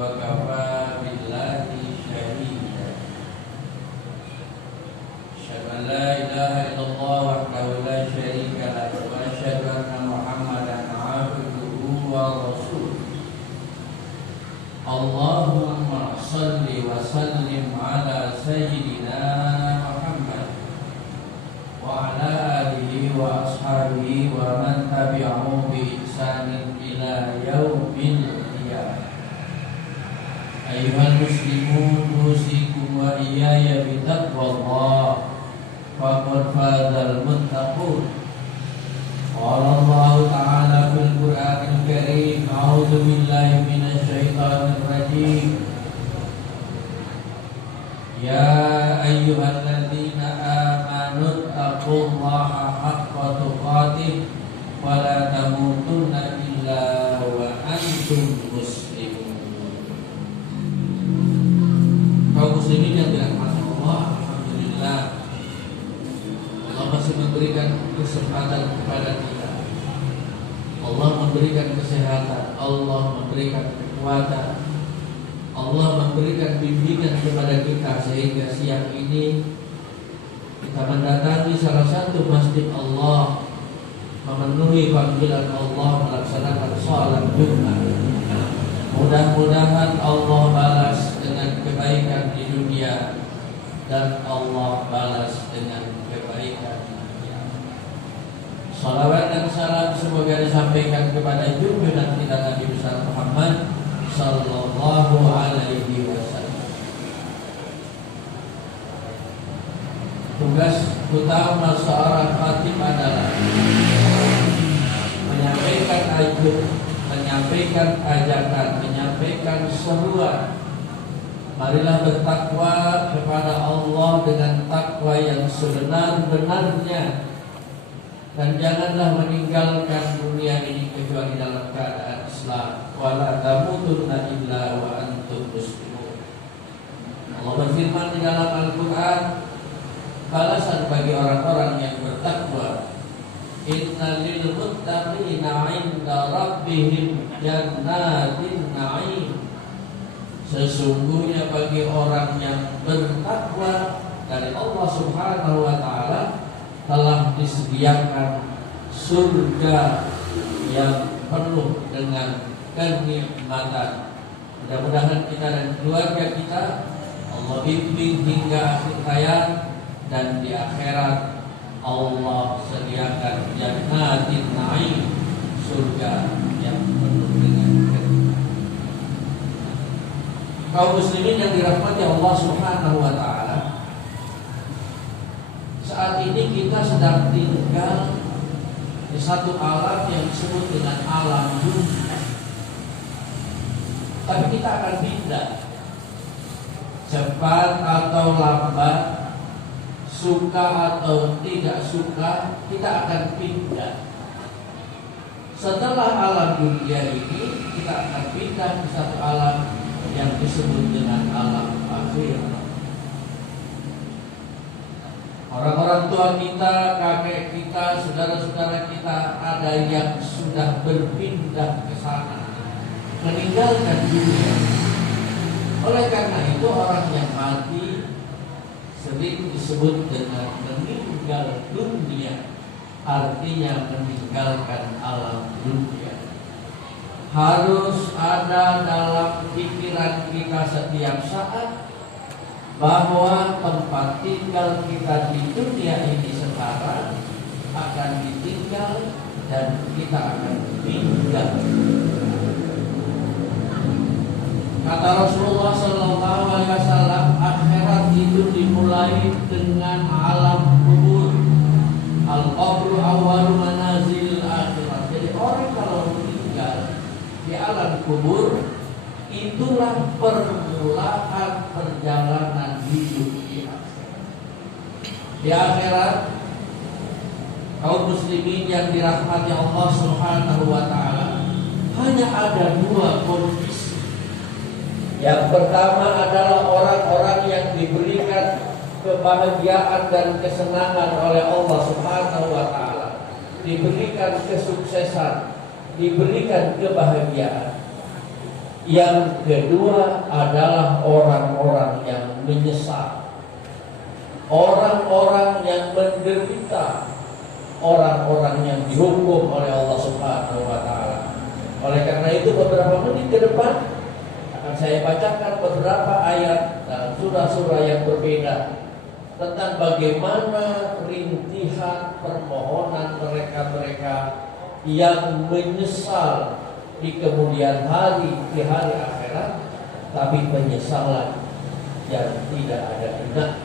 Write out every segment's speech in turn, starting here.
وكفى بالله شهيدا أشهد أن لا إله إلا الله وحده لا شريك له وأشهد أن محمدا عبده ورسوله اللهم صل وسلم على سيدنا محمد وعلى آله وأصحابه ومن تبعهم بإحسان إلى يوم القيامة أيها المسلمون أوصيكم وإياي بتقوى الله فقد فاز المتقون قال الله تعالى في القرآن الكريم أعوذ بالله من الشيطان الرجيم يا أيها الذين آمنوا اتقوا الله حق تقاته ولا تموتن إلا وأنتم مسلمون. Kaum muslimin yang dirahmati Allah, alhamdulillah Allah masih memberikan kesempatan kepada kita. Allah memberikan kesehatan, Allah memberikan kekuatan, Allah memberikan bimbingan kepada kita sehingga siang ini kita mendatangi salah satu masjid Allah, memenuhi panggilan Allah melaksanakan salat Jumat. Mudah-mudahan Allah balas dengan kebaikan di dunia dan Allah balas dengan kebaikan di dunia. Salawat dan salam semoga disampaikan kepada junjungan kita Nabi besar Muhammad sallallahu alaihi wasallam. Tugas utama seorang khatib adalah menyampaikan menyampaikan ajakan, menyampaikan seruan. Marilah bertakwa kepada Allah dengan takwa yang sebenar-benarnya, dan janganlah meninggalkan dunia ini kecuali dalam keadaan Islam. Wala tamutunna illa wa antum muslimun. Allah berfirman di dalam Al-Quran, balasan bagi orang-orang yang bertakwa, Inna lil muttaqina 'inda rabbihim jannatin na'im. Sesungguhnya bagi orang yang bertakwa dari Allah Subhanahu wa taala telah disediakan surga yang penuh dengan kenikmatan. Mudah-mudahan kita dan keluarga kita Allah bimbing hingga akhir hayat, dan di akhirat Allah sediakan jannatin na'im, surga yang penuh dengan kenikmatan. Kaum muslimin yang dirahmati Allah Subhanahu wa taala, saat ini kita sedang tinggal di satu alam yang disebut dengan alam dunia. Tapi kita akan pindah, cepat atau lambat, suka atau tidak suka, kita akan pindah. Setelah alam dunia ini, kita akan pindah ke satu alam yang disebut dengan alam akhirat. Orang-orang tua kita, kakek kita, saudara-saudara kita, ada yang sudah berpindah ke sana, meninggalkan dunia. Oleh karena itu orang yang mati sering disebut dengan meninggal dunia, artinya meninggalkan alam dunia. Harus ada dalam pikiran kita setiap saat bahwa tempat tinggal kita di dunia ini sekarang akan ditinggal dan kita akan pindah. Kata Rasulullah sallallahu alaihi wasallam, akhirat itu dimulai dengan alam kubur. Al-qabru awwalu manazil akhirat. Jadi orang kalau meninggal di alam kubur, itulah permulaan perjalanan hidup di akhirat. Di akhirat, kaum muslimin yang dirahmati Allah Subhanahu wa taala, hanya ada dua kondisi. Yang pertama adalah orang-orang yang diberikan kebahagiaan dan kesenangan oleh Allah Subhanahu wa taala, diberikan kesuksesan, diberikan kebahagiaan. Yang kedua adalah orang-orang yang menyesal, orang-orang yang menderita, orang-orang yang dihukum oleh Allah Subhanahu wa taala. Oleh karena itu beberapa menit ke depan akan saya bacakan beberapa ayat dalam surah-surah yang berbeda tentang bagaimana rintihan permohonan mereka-mereka yang menyesal di kemudian hari, di hari akhirat, tapi penyesalan yang tidak ada gunanya.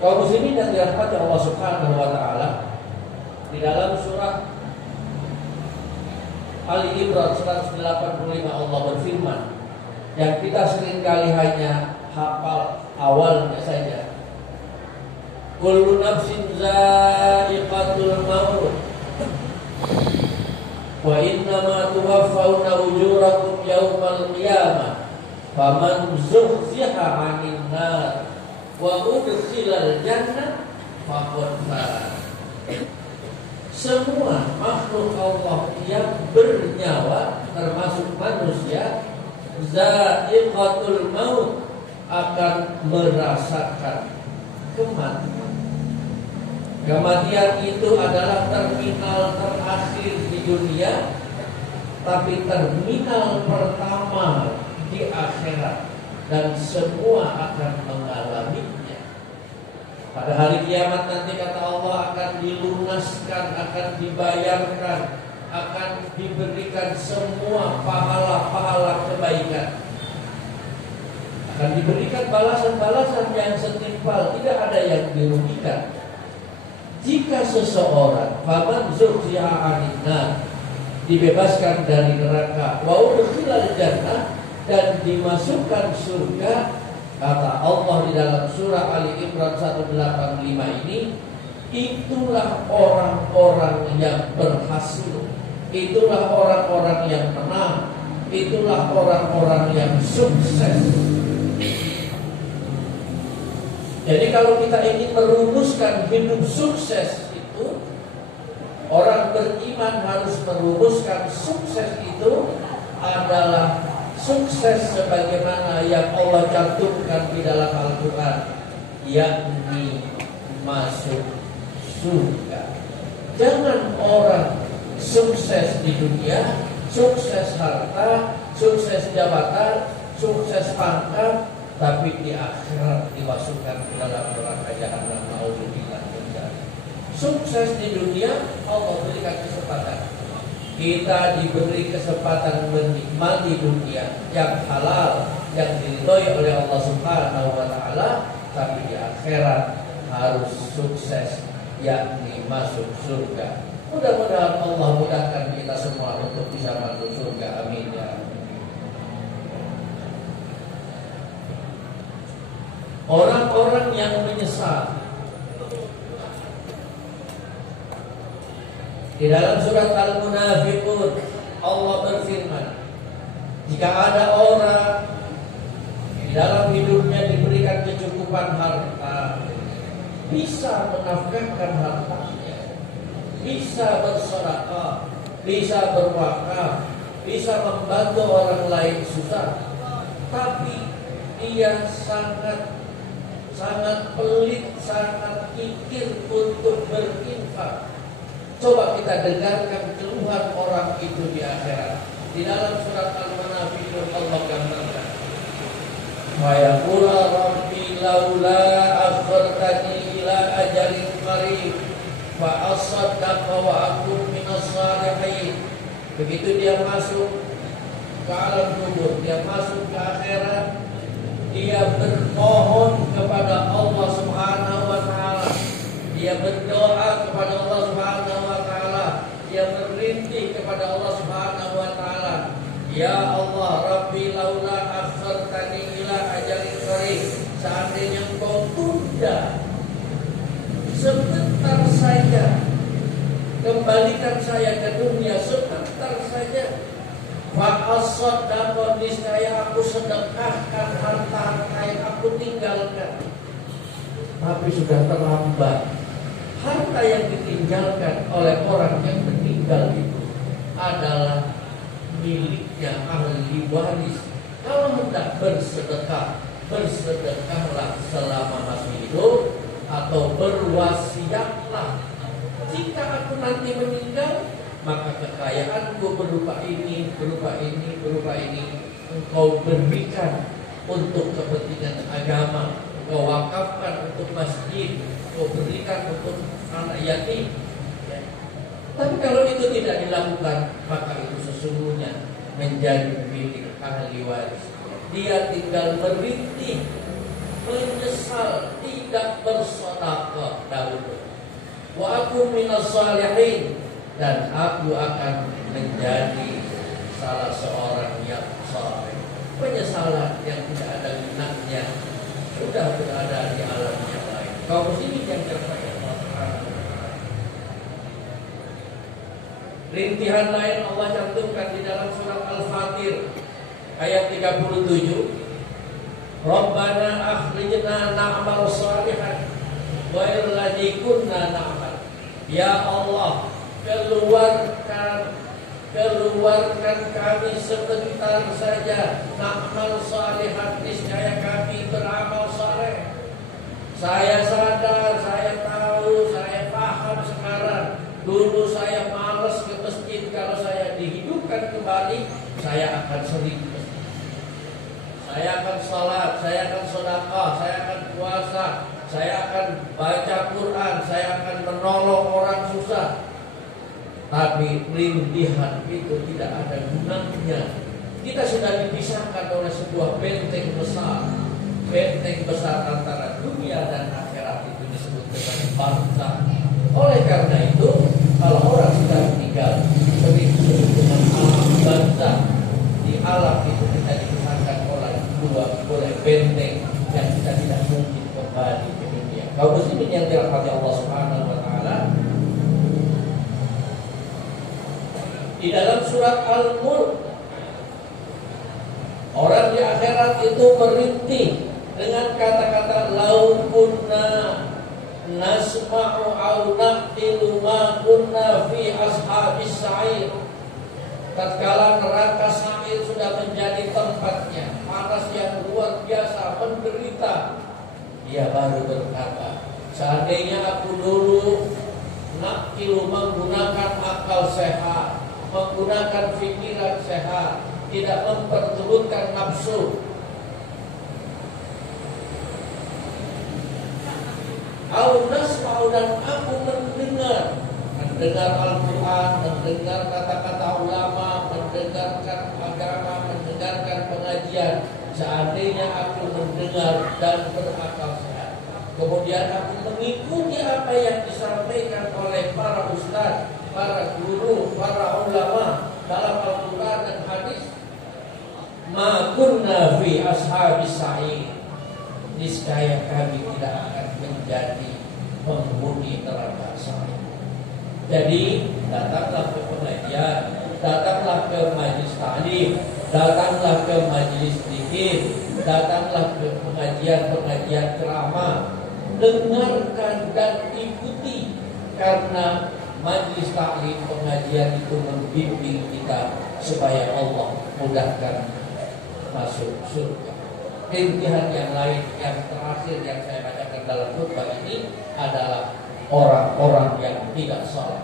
Kaum muslimin yang dirahmati Allah Subhanahu wa taala, di dalam surah Ali Imran 185 Allah berfirman, yang kita seringkali hanya hafal awalnya saja. Kullu nafsin za'iqatul maut wa innama tuwaffawna ujurakum yawmal qiyamah faman zuhziha 'anil nar wa udkhilal jannah faqad faz. Semua makhluk Allah yang bernyawa termasuk manusia za'iqatul maut akan merasakan kematian. Kematian itu adalah terminal terakhir di dunia, tapi terminal pertama di akhirat, dan semua akan mengalaminya. Pada hari kiamat nanti kata Allah akan dilunaskan, akan dibayarkan, akan diberikan semua pahala-pahala kebaikan. Akan diberikan balasan-balasan yang setimpal, tidak ada yang dirugikan. Jika seseorang faman zuhziha 'anil nar, dibebaskan dari neraka, wa udkhilal jannah, dan dimasukkan surga, kata Allah di dalam surah Ali Imran 185 ini, itulah orang-orang yang berhasil, itulah orang-orang yang menang, itulah orang-orang yang sukses. Jadi kalau kita ingin merumuskan hidup sukses itu, orang beriman harus merumuskan sukses itu adalah sukses sebagaimana yang Allah cantumkan di dalam Al-Quran, yakni masuk surga. Jangan orang sukses di dunia, sukses harta, sukses jabatan, sukses pangkat, tapi di akhirat dimasukkan ke dalam neraka jahanam. Nauzubillah min dzalik. Sukses di dunia Allah berikan kesempatan. Kita diberi kesempatan menikmati dunia yang halal, yang diridhoi oleh Allah Subhanahu wa taala, tapi di akhirat harus sukses, yakni masuk surga. Mudah-mudahan Allah mudahkan kita semua untuk bisa masuk surga. Amin ya. Orang-orang yang menyesal, di dalam surat Al-Munafiqun Allah berfirman, jika ada orang di dalam hidupnya diberikan kecukupan harta, bisa menafkahkan hartanya, bisa bersedekah, bisa berwakaf, bisa membantu orang lain susah, tapi dia sangat pelit, sangat kikir untuk berinfak. Coba kita dengarkan keluhan orang itu di akhirat. Di dalam surat Al-Munafiqun Allah gambarkan, wa yaqulu rabbi laula akhartani ila ajalin qarib fa asaddaqa wa akun minas salihin. Begitu dia masuk ke alam kubur, dia masuk ke akhirat, dia bermohon kepada Allah Subhanahu wa taala, dia berdoa kepada Allah Subhanahu wa taala, dia merintih kepada Allah Subhanahu wa taala, ya Allah Rabbi laula akhartani ila ajalin qarib, seandainya Engkau tunda sebentar saja, kembalikan saya ke dunia sebentar saja, fa'asaddaqo, niscaya aku sedekahkan harta-harta yang aku tinggalkan. Tapi sudah terlambat. Harta yang ditinggalkan oleh orang yang meninggal itu adalah miliknya ahli waris. Kalau hendak bersedekah, bersedekahlah selama masih hidup, atau berwasiatlah. Jika aku nanti meninggal, maka kekayaanku berupa ini, berupa ini, berupa ini, engkau berikan untuk kepentingan agama, engkau wakafkan untuk masjid, engkau berikan untuk anak yatim. Ya. Tapi kalau itu tidak dilakukan, maka itu sesungguhnya menjadi milik ahli waris. Dia tinggal merintih, menyesal tidak bersedekah dahulu. Wa aku minas salihin, dan aku akan menjadi salah seorang yang saleh. Penyesalan yang tidak ada gunanya sudah berada di alam yang lain. Kaum muslimin yang dirahmati Allah Subhanahu wa taala. Rintihan lain Allah cantumkan di dalam surat Al-Fatir ayat 37. Rabbana akhrijna na'mal shalihan ghairil ladzi kunna na'mal. Ya Allah, keluarkan kami sebentar saja, na'mal shalihan, niscaya kami beramal saleh. Saya sadar, saya tahu, saya paham sekarang. Dulu saya malas ke masjid. Kalau saya dihidupkan kembali, saya akan sering ke masjid. Saya akan salat, saya akan sedekah, saya akan puasa, saya akan baca Quran, saya akan menolong orang susah. Tapi rintihan itu tidak ada gunanya. Kita sudah dipisahkan oleh sebuah benteng besar. Benteng besar antara dunia dan akhirat itu disebut dengan barzakh. Oleh karena itu, kalau orang sudah meninggal, sering disebut dengan alam barzakh. Di alam itu kita dipisahkan oleh benteng yang kita tidak mungkin kembali ke dunia. Kaum muslimin yang dirahmati Allah Subhanahu wa taala, di dalam surat Al-Mulk, orang di akhirat itu merintih dengan kata-kata lau kunna nasma'u aw naqilu ma kunna fi ashabis sa'ir. Tatkala neraka sa'ir sudah menjadi tempatnya, panas yang luar biasa, menderita, dia baru berkata, seandainya aku dulu naqilu, menggunakan akal sehat, menggunakan pikiran sehat, tidak memperturutkan nafsu. Nasma'u, dan aku mendengar Al-Quran, mendengar kata-kata ulama, mendengarkan agama, mendengarkan pengajian. Seandainya aku mendengar dan berakal sehat, kemudian aku mengikuti apa yang disampaikan oleh para ustaz, para guru, para ulama dalam Al-Quran dan hadis, ma kunna fi ashabis sa'ir, niscaya kami tidak akan menjadi penghuni neraka sa'ir. Jadi datanglah ke pengajian, datanglah ke majlis ta'lim, datanglah ke majlis zikir, datanglah ke pengajian ceramah, dengarkan dan ikuti, karena majlis taklim, pengajian itu membimbing kita supaya Allah mudahkan masuk surga. Rintihan yang lain, yang terakhir yang saya bacakan dalam khutbah ini adalah orang-orang yang tidak salat.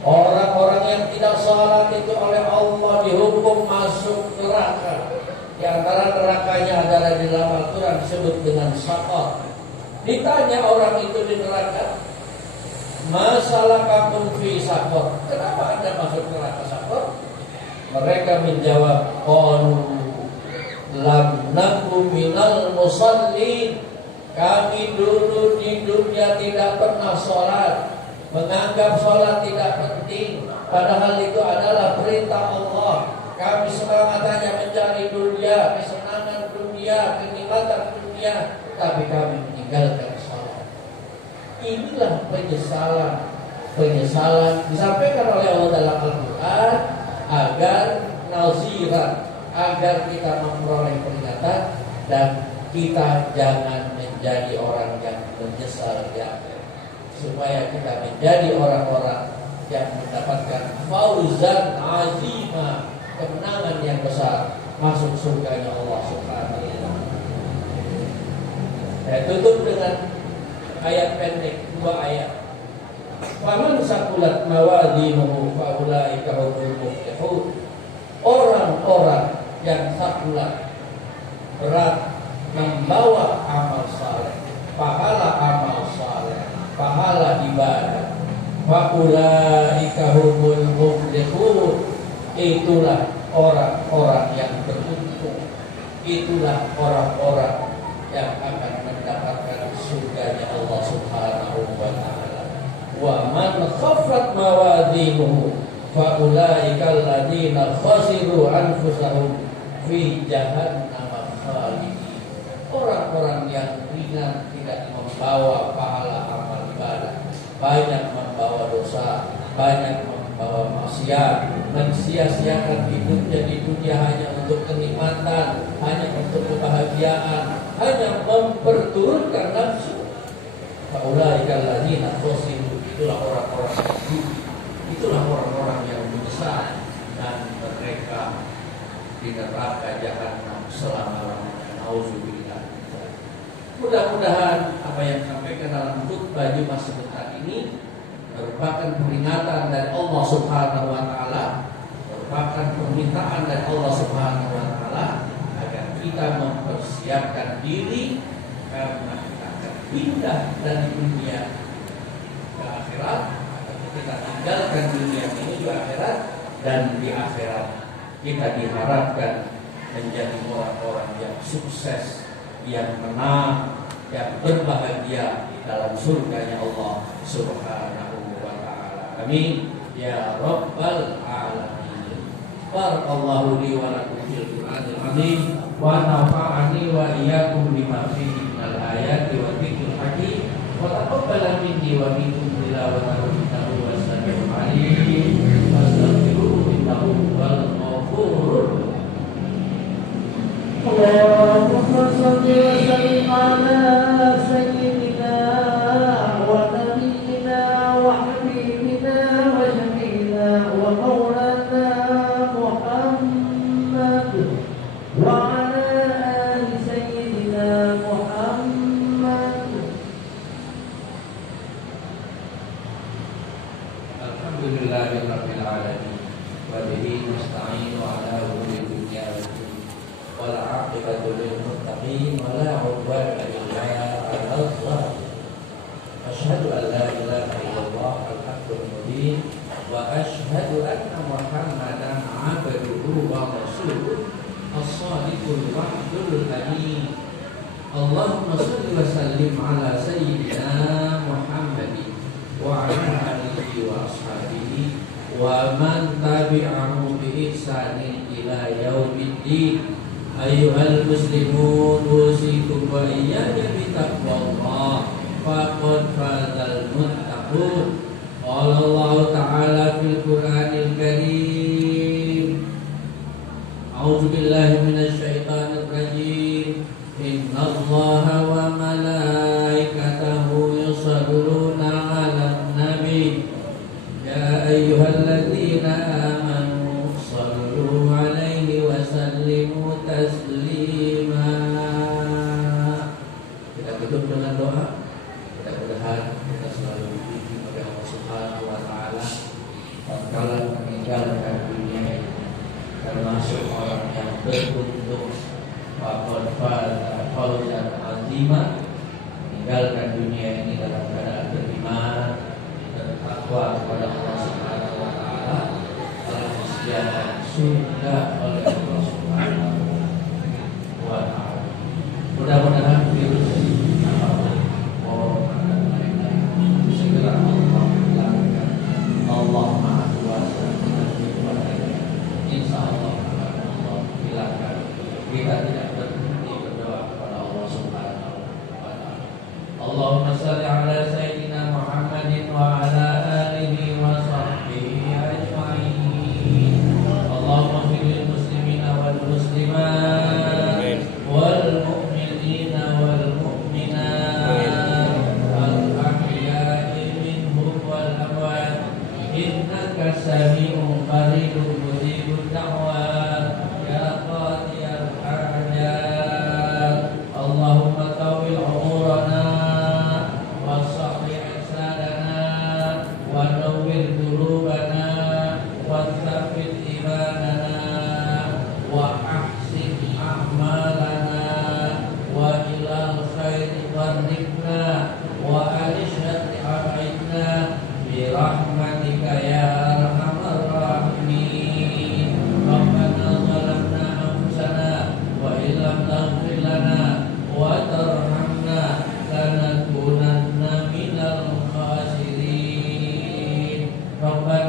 Orang-orang yang tidak salat itu oleh Allah dihukum masuk neraka. Di antara nerakanya adalah di dalam Al-Quran disebut dengan saqar. Ditanya orang itu di neraka, masalah kamu fi saqar, kenapa Anda masuk neraka saqar? Mereka menjawab, qalu lam naku minal musallin, kami dulu di dunia tidak pernah sholat, menganggap sholat tidak penting, padahal itu adalah perintah Allah. Kami semangat hanya mencari dunia, kesenangan dunia, kenikmatan dunia, tapi kami meninggalkan sholat. Inilah penyesalan disampaikan oleh Allah dalam Al-Quran agar naziran, agar kita memperoleh peringatan dan kita jangan menjadi orang yang menyesal ya, supaya kita menjadi orang-orang yang mendapatkan fauzan azima, kemenangan yang besar, masuk surganya Allah Subhanahu wa taala. Saya tutup dengan ayat pendek, 2 ayat. Faman saqulat mawazinuhu faulaika humul muflihun. Orang-orang yang saqulat, berat, membawa amal saleh, pahala amal saleh, pahala ibadah, faulaika humul muflihun. Itulah orang-orang yang beruntung. Itulah orang-orang yang akan mendapatkan surganya Allah Subhanahu wa taala. Wa man khaffat mawazinuhu fa ulaika alladziina khasiru anfusahum fi jahannam khalidin. Orang-orang yang ringan tidak membawa pahala amal ibadah, banyak membawa dosa, banyak membawa maksiat, mensia-siakan hidupnya di dunia hanya untuk kenikmatan, hanya untuk kebahagiaan, hanya memperturutkan nafsu. Faulaika alladziina khasiru, itulah orang-orang yang rugi, itulah orang-orang yang menyesal, dan mereka di neraka jahanam selama-lamanya. Nauzubillah. Mudah-mudahan apa yang disampaikan dalam khutbah Jumat sebentar ini merupakan peringatan dari Allah Subhanahu wa taala, merupakan permintaan dari Allah Subhanahu wa taala agar kita mempersiapkan diri karena kita akan pindah dari dunia ke akhirat, atau kita tinggalkan dunia ini ke akhirat, dan di akhirat kita diharapkan menjadi orang-orang yang sukses, yang menang, yang berbahagia dalam surganya Allah Subhanahu wa taala. Amin ya rabbal alamin. Barakallahu li wa lakum fil Qur'anil azim wa nafa'ani wa iyyakum bima fihi minal ayati wa dzikril hakim wa taqabbala minni wa minkum tilawatahu innahu was-sami'ul 'alim. Wastaghfiruhu innahu huwal ghafurur rahim. Allahumma shalli wa sallim ala sayyidina wa nabiyyina wa habibina wa syafi'ina wa maulana Muhammad wa ala ali sayyidina Muhammad. Alhamdulillahirabbil alamin wa bihi nasta'inu ala umuri dunya wal 'aqibatu lil muttaqin wa la 'udwana illa 'alal zalimin. Asyhadu an la ilaha illallah al-haqqul mubin wa asyhadu anna Muhammadan 'abduhu wa rasuluhu as-shadiqul wa'dul amin. Allahumma shalli wa sallim ala sayyidina Muhammadin wa ala alihi wa ashabihi wa man tabi'ahu bi ihsanin ila yaumiddin. Ayyuhal muslimun, usikum wa iyaya bitaqwallah, faqad fazal muttaqun. Qala Allah ta'ala fil Qur'anil Karim, a'udzu billahi minasy syaithanir rajim. Innallaha wa malaikatahu yusholluna 'alan nabi ya ayyuhalladzina amanu shallu 'alaihi wa sallimu taslima. Kita tutup dengan doa. Mudah-mudahan kita selalu dibimbing oleh Allah Subhanahu wa taala tatkala meninggalkan dunia ini, termasuk orang yang beruntung, faqad faza fawzan azima, meninggalkan dunia ini dalam keadaan beriman, bertakwa kepada Allah Subhanahu wa taala, telah disediakan surga oleh Allah Subhanahu wa taala. Mudah-mudahan virus segera Allah hilangkan. Allah Maha Kuasa, insya Allah Allah hilangkan. Kita tidak berhenti berdoa kepada Allah Subhanahu wa taala. Allahumma shalli ala sayyidina Muhammadin wa ala alihi wa sahbihi ajma'in. Allahumma fir lil muslimina wal muslimat wal mu'minina wal mu'minat al ahya'i minhum wal amwat innaka innaka sami'un qaribun mujibud da'wat ya qadiyal hajat. Allahumma tawil umurana wa sahih ihsanana wa nawwir qulubana wa tsabbit imanana wa ahsin a'malana wa ilal khairi warnikna wa alishati a'idna bi rahmatika ya arhamar rahimin. Rabbana zalamna anfusana wa illam taghfir lana wa tarhamna lanakunanna minal khasirin. Rabbana